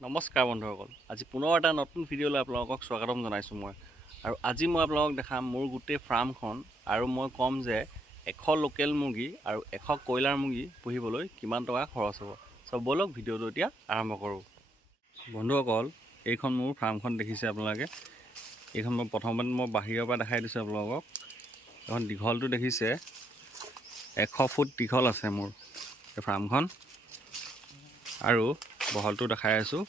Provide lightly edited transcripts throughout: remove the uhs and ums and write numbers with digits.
নমস্কাৰ বন্ধুসকল, আজি পুনৰ এটা নতুন ভিডিঅ'লৈ আপোনালোকক স্বাগতম জনাইছোঁ মই। আৰু আজি মই আপোনালোকক দেখাম মোৰ গোটেই ফাৰ্মখন, আৰু মই ক'ম যে 100 লোকেল মুৰ্গী আৰু 100 কয়লাৰ মুৰ্গী পুহিবলৈ কিমান টকা খৰচ হ'ব। চ' ব'লক ভিডিঅ'টো এতিয়া আৰম্ভ কৰোঁ। বন্ধুসকল, এইখন মোৰ ফাৰ্মখন দেখিছে আপোনালোকে। এইখন মই প্ৰথমতে বাহিৰৰ পৰা দেখাই দিছোঁ আপোনালোকক। এইখন দীঘলটো দেখিছে, 100 ফুট দীঘল আছে মোৰ এই ফাৰ্মখন। আৰু বহলটো দেখাই আছোঁ।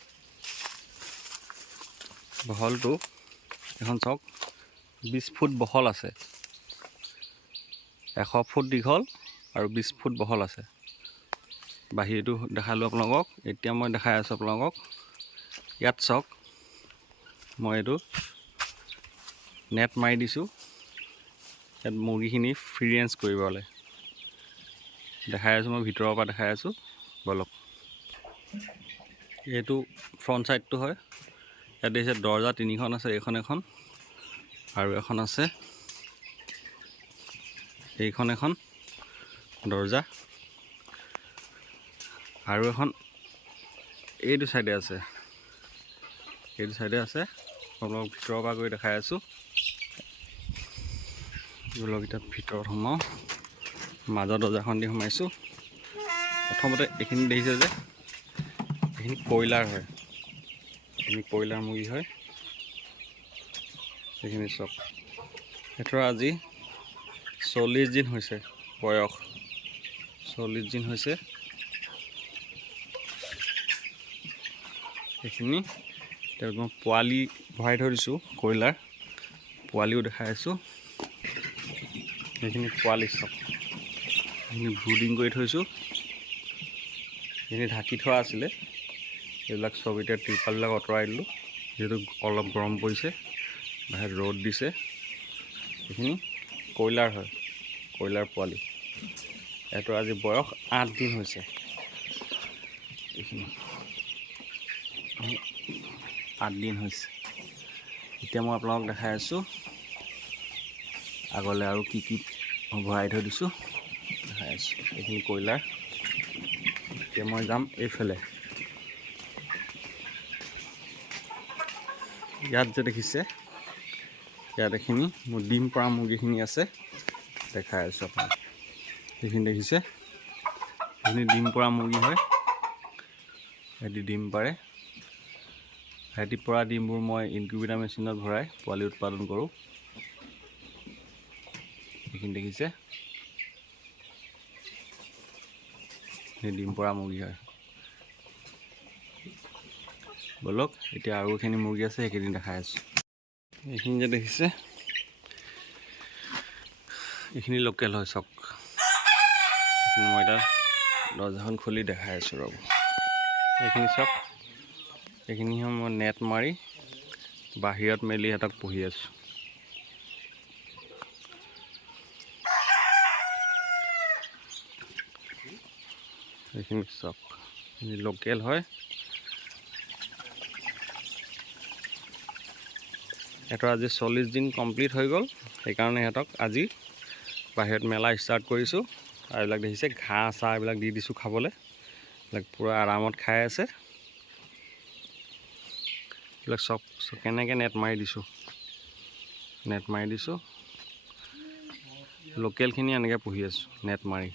বহলটো এখন চাওক, 20 ফুট বহল আছে, 100 ফুট দীঘল আৰু 20 ফুট বহল আছে। বাহিৰটো দেখালোঁ আপোনালোকক। এতিয়া মই দেখাই আছোঁ আপোনালোকক। ইয়াত চাওক, মই এইটো নেট মাৰি দিছোঁ। ইয়াত মুৰ্গীখিনি ফ্ৰী ৰেঞ্জ কৰিবলৈ দেখাই আছোঁ। মই ভিতৰৰ পৰা দেখাই আছোঁ, বলক। এইটো ফ্ৰণ্ট ছাইডটো হয়। ইয়াত দেখিছে দৰ্জা 3খন আছে, এইখন এখন আৰু এখন আছে, এইখন এখন দৰ্জা, আৰু এখন এইটো চাইডে আছে, আপোনালোক ভিতৰৰ পৰা গৈ দেখাই আছোঁ। ধৰক এতিয়া ভিতৰত সোমাওঁ, মাজৰ দৰ্জাখন দি সোমাইছোঁ। প্ৰথমতে এইখিনি দেখিছে যে, এইখিনি কয়লাৰ হয়, এইখিনি কয়লাৰ মুৰ্গী হয়। এইখিনি চব সিহঁতৰ আজি 40 দিন হৈছে বয়স, 40 দিন হৈছে। এইখিনি এতিয়া মই পোৱালি ভৰাই থৈ দিছোঁ, কয়লাৰ পোৱালিও দেখাই আছোঁ। এইখিনি পোৱালি চব, এইখিনি ব্ৰুডিং কৰি থৈছোঁ। এইখিনি ঢাকি থোৱা আছিলে, এইবিলাক চব এতিয়া ত্ৰিপালবিলাক আঁতৰাই দিলোঁ, যিহেতু অলপ গৰম পৰিছে, বাহিৰত ৰ'দ দিছে। এইখিনি কয়লাৰ হয়, কয়লাৰ পোৱালি। এইটো আজি বয়স 8 দিন হৈছে। এইখিনি 8 দিন হৈছে। এতিয়া মই আপোনালোকক দেখাই আছোঁ আগলৈ আৰু কি কি ভৰাই থৈ দিছোঁ, দেখাই আছোঁ। এইখিনি কয়লাৰ। এতিয়া মই যাম এইফালে। ইয়াত যে দেখিছে, ইয়াত এইখিনি মোৰ ডিম পৰা মুৰ্গীখিনি আছে, দেখাই আছোঁ আপোনাক। এইখিনি দেখিছে, এইখিনি ডিম পৰা মুৰ্গী হয়। সিহঁতি ডিম পাৰে। সিহঁতি পৰা ডিমবোৰ মই ইনকিউবেটাৰ মেচিনত ভৰাই পোৱালি উৎপাদন কৰোঁ। এইখিনি দেখিছে, এই ডিম পৰা মুৰ্গী হয়। বলক এতিয়া আৰু এইখিনি মুৰ্গী আছে, সেইখিনি দেখাই আছোঁ। এইখিনি যে দেখিছে, এইখিনি লোকেল হয় চক। এইখিনি মই এতিয়া দৰ্জাখন খুলি দেখাই আছোঁ, ৰ'ব। এইখিনি চক, এইখিনি মই নেট মাৰি বাহিৰত মেলি সিহঁতক পুহি আছোঁ। এইখিনি চক, এইখিনি লোকেল হয়। সিহঁতৰ আজি 40 দিন কমপ্লিট হৈ গ'ল, সেইকাৰণে সিহঁতক আজি বাহিৰত মেলা ষ্টাৰ্ট কৰিছোঁ। আৰু এইবিলাক দেখিছে, ঘাঁহ চাহ এইবিলাক দি দিছোঁ খাবলৈ। এইবিলাক পূৰা আৰামত খাই আছে। এইবিলাক চব কেনেকৈ নেট মাৰি দিছোঁ, লোকেলখিনি এনেকৈ পুহি আছোঁ নেট মাৰি।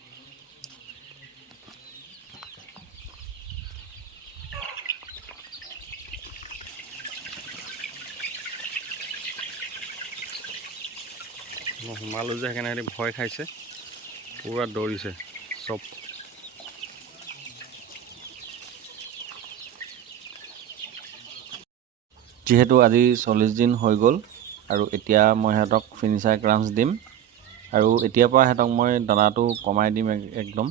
মই সোমালোঁ যে, সেইকাৰণে সিহঁতি ভয় খাইছে, পূৰা দৌৰিছে চব। যিহেতু আজি 40 দিন হৈ গ'ল, আৰু এতিয়া মই সিহঁতক ফিনিচাৰ ক্ৰাঞ্চ দিম। আৰু এতিয়াৰ পৰা সিহঁতক মই দানাটো কমাই দিম একদম।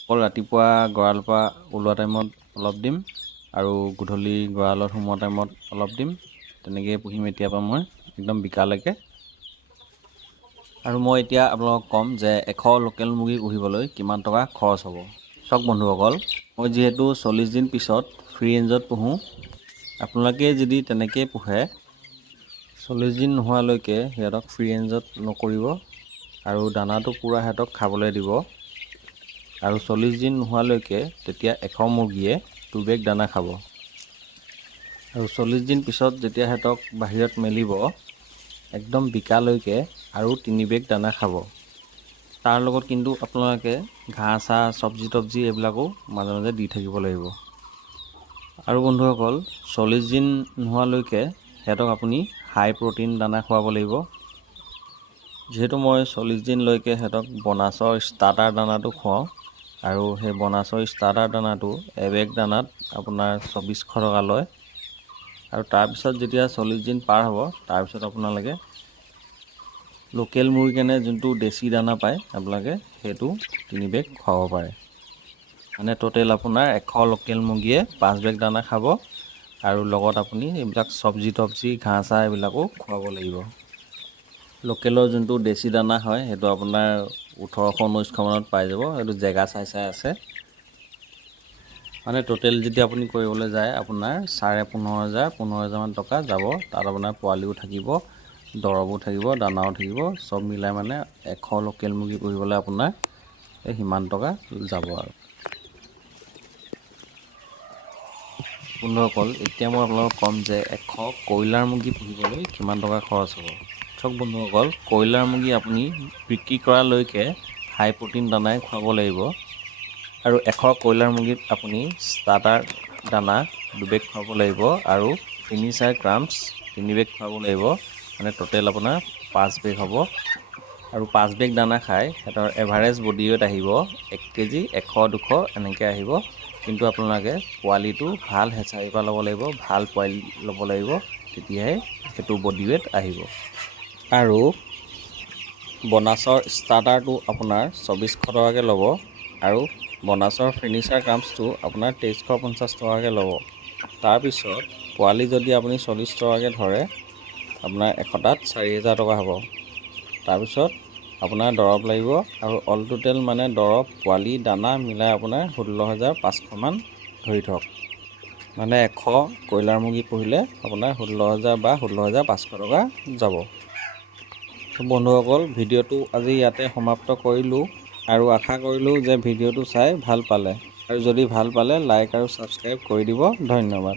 অকল ৰাতিপুৱা গঁৰালৰ পৰা ওলোৱা টাইমত অলপ দিম, আৰু গধূলি গঁৰালত সোমোৱা টাইমত অলপ দিম। তেনেকৈ পুহিম এতিয়াৰ পৰা মই একদম বিকালৈকে। আৰু মই এতিয়া আপোনালোকক ক'ম যে 100 লোকেল মুৰ্গী পুহিবলৈ কিমান টকা খৰচ হ'ব। চাওক বন্ধুসকল, মই যিহেতু 40 দিন পিছত ফ্ৰী ৰেঞ্জত পুহোঁ, আপোনালোকে যদি তেনেকৈ পোহে, 40 দিন নোহোৱালৈকে সিহঁতক ফ্ৰী ৰেঞ্জত নকৰিব, আৰু দানাটো পূৰা সিহঁতক খাবলৈ দিব। আৰু 40 দিন নোহোৱালৈকে তেতিয়া 100 মুৰ্গীয়ে 2 বেগ দানা খাব। আৰু 40 দিন পিছত যেতিয়া সিহঁতক বাহিৰত মেলিব একদম বিকালৈকে আৰু 3 বেগ দানা খাব। তাৰ লগত কিন্তু আপোনালোকে ঘাঁহ চাহ চব্জি এইবিলাকো মাজে মাজে দি থাকিব লাগিব। আৰু বন্ধুসকল 40 দিন নোহোৱালৈকে সিহঁতক আপুনি হাই প্ৰটিন দানা খুৱাব লাগিব। যিহেতু মই 40 দিনলৈকে সিহঁতক বনাছৰ ষ্টাৰ্টাৰ দানাটো খুৱাওঁ আৰু সেই বনাছৰ ষ্টাৰ্টাৰ দানাটো এবেগ দানাত আপোনাৰ 2400 টকা লয়। আৰু তাৰপিছত যেতিয়া 40 দিন পাৰ হ'ব তাৰপিছত আপোনালোকে লোকেল মুৰ্গী কেনে যোনটো দেশী দানা পায় আপোনালোকে সেইটো 3 বেগ খুৱাব পাৰে। মানে টোটেল আপোনাৰ 100 লোকেল মুৰ্গীয়ে 5 বেগ দানা খাব আৰু লগত আপুনি এইবিলাক চব্জি ঘাঁহ চাহ এইবিলাকো খুৱাব লাগিব। লোকেলৰ যোনটো দেশী দানা হয় সেইটো আপোনাৰ 1800-1900 মানত পাই যাব। সেইটো জেগা চাই আছে। মানে টোটেল যদি আপুনি কৰিবলৈ যায় আপোনাৰ 15,000 মান টকা যাব। তাত আপোনাৰ পোৱালিও থাকিব, দৰবো থাকিব, দানাও থাকিব, চব মিলাই মানে 100 লোকেল মুৰ্গী পুহিবলৈ আপোনাৰ সিমান টকা যাব। আৰু বন্ধুসকল এতিয়া মই আপোনালোকক ক'ম যে 100 কয়লাৰ মুৰ্গী পুহিবলৈ কিমান টকা খৰচ হ'ব। চাওক বন্ধুসকল, কয়লাৰ মুৰ্গী আপুনি বিক্ৰী কৰালৈকে হাই প্ৰটিন দানাই খুৱাব লাগিব। আৰু 100 কয়লাৰ মুৰ্গীত আপুনি ষ্টাৰ্টাৰ দানা 2 বেগ খুৱাব লাগিব আৰু ফিনিচাৰ ক্ৰাম্পছ 3 বেগ খুৱাব লাগিব। মানে টোটেল আপোনাৰ 5 বেগ হ'ব। আৰু 5 বেগ দানা খাই সিহঁতৰ এভাৰেজ বডি ৱেইট আহিব 1 কেজি 100-200 এনেকৈ আহিব। কিন্তু আপোনালোকে পোৱালিটো ভাল হেচাৰীৰ পৰা ল'ব লাগিব, ভাল পোৱালি ল'ব লাগিব, তেতিয়াহে সেইটো বডি ৱেইট আহিব। আৰু বনাছৰ ষ্টাৰ্টাৰটো আপোনাৰ 2400 টকাকৈ ল'ব আৰু বনাছৰ ফিনিচাৰ ক্ৰাম্পছটো আপোনাৰ 2350 টকাকৈ ল'ব। তাৰপিছত পোৱালি যদি আপুনি 40 টকাকৈ ধৰে আপোনাৰ এশটাত 4000 টকা হ'ব। তাৰপিছত আপোনাৰ দৰৱ লাগিব আৰু অল টোটেল মানে দৰৱ পোৱালি দানা মিলাই আপোনাৰ 16,500 মান ধৰি থওক। মানে 100 কয়লাৰ মুৰ্গী পুহিলে আপোনাৰ 16,000 বা 16,500 টকা যাব। বন্ধুসকল ভিডিঅ'টো আজি ইয়াতে সমাপ্ত কৰিলোঁ আৰু আশা কৰিলোঁ যে ভিডিঅ'টো চাই ভাল পালে। আৰু যদি ভাল পালে লাইক আৰু ছাবস্ক্ৰাইব কৰি দিব। ধন্যবাদ।